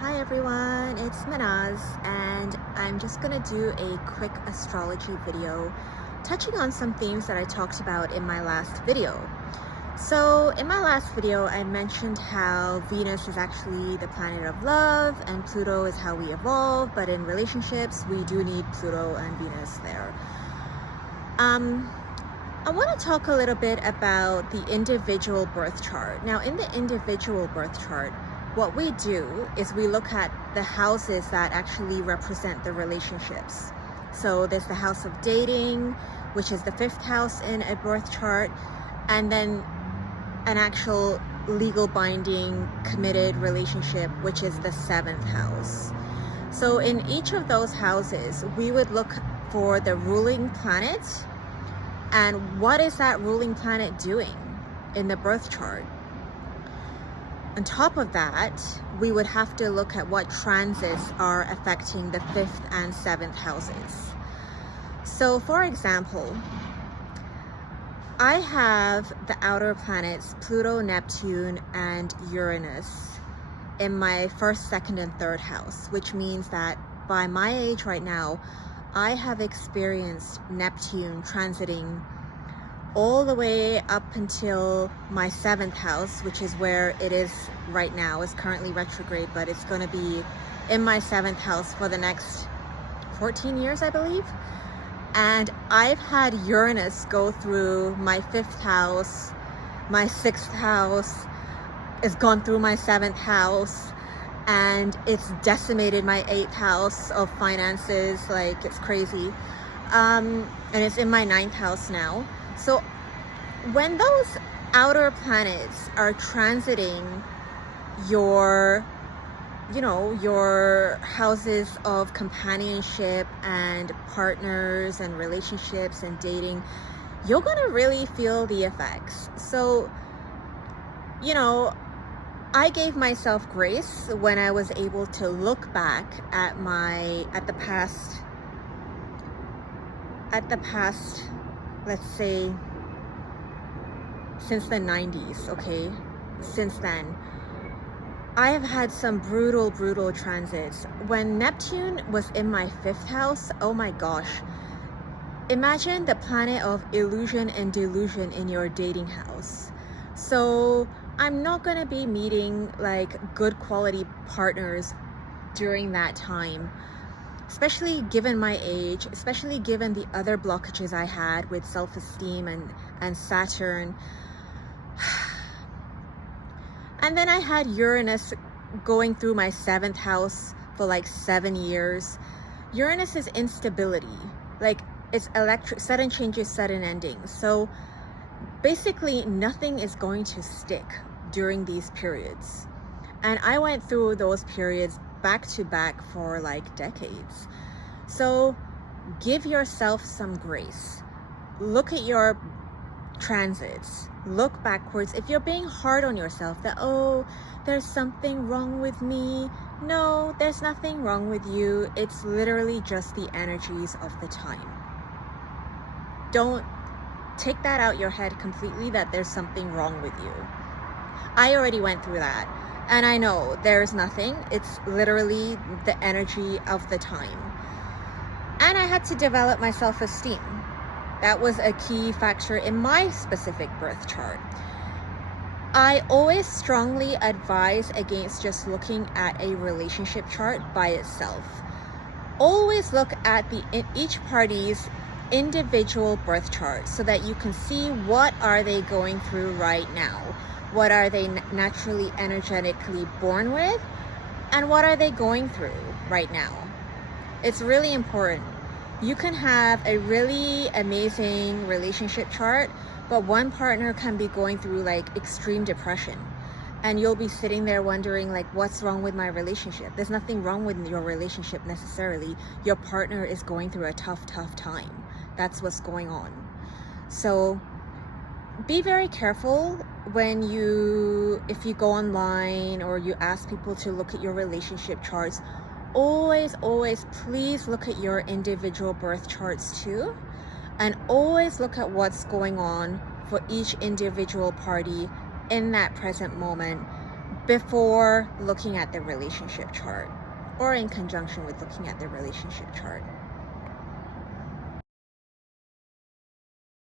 Hi everyone, it's Manaz, and I'm just gonna do a quick astrology video touching on some themes that I talked about in my last video. So in my last video, I mentioned how Venus is actually the planet of love and Pluto is how we evolve, but in relationships, we do need Pluto and Venus there. I want to talk a little bit about the individual birth chart. Now, in the individual birth chart, what we do is we look at the houses that actually represent the relationships. So there's the house of dating, which is the 5th house in a birth chart, and then an actual legal binding committed relationship, which is the 7th house. So in each of those houses, we would look for the ruling planet and what is that ruling planet doing in the birth chart. On top of that, we would have to look at what transits are affecting the 5th and 7th houses. So for example, I have the outer planets Pluto, Neptune, and Uranus in my 1st, 2nd, and 3rd house, which means that by my age right now, I have experienced Neptune transiting all the way up until my 7th house, which is where it is right now. It's currently retrograde, but it's going to be in my 7th house for the next 14 years, I believe. And I've had Uranus go through my 5th house, my 6th house, it's gone through my 7th house, and it's decimated my 8th house of finances. Like, it's crazy. And it's in my 9th house now. So when those outer planets are transiting your houses of companionship and partners and relationships and dating, you're gonna really feel the effects. So, I gave myself grace when I was able to look back at the past, let's say, since the 90s, okay? Since then, I have had some brutal transits. When Neptune was in my 5th house, oh my gosh. Imagine the planet of illusion and delusion in your dating house. So I'm not gonna be meeting like good quality partners during that time, especially given my age, especially given the other blockages I had with self-esteem and Saturn. And then I had Uranus going through my 7th house for like 7 years. Uranus is instability, like it's electric, sudden changes, sudden endings. So basically nothing is going to stick during these periods. And I went through those periods back to back for like decades. So give yourself some grace. Look at your transits, look backwards. If you're being hard on yourself that, oh, there's something wrong with me, no, there's nothing wrong with you. It's literally just the energies of the time. Don't take that out your head completely that there's something wrong with you. I already went through that, and I know there's nothing. It's literally the energy of the time. And I had to develop my self-esteem. That was a key factor in my specific birth chart. I always strongly advise against just looking at a relationship chart by itself. Always look at each party's individual birth chart so that you can see what are they going through right now. What are they naturally energetically born with, and what are they going through right now? It's really important. You can have a really amazing relationship chart, but one partner can be going through like extreme depression, and you'll be sitting there wondering like, what's wrong with my relationship? There's nothing wrong with your relationship necessarily. Your partner is going through a tough time. That's what's going on. So be very careful if you go online or you ask people to look at your relationship charts. Always please look at your individual birth charts too, and always look at what's going on for each individual party in that present moment, before looking at the relationship chart or in conjunction with looking at the relationship chart.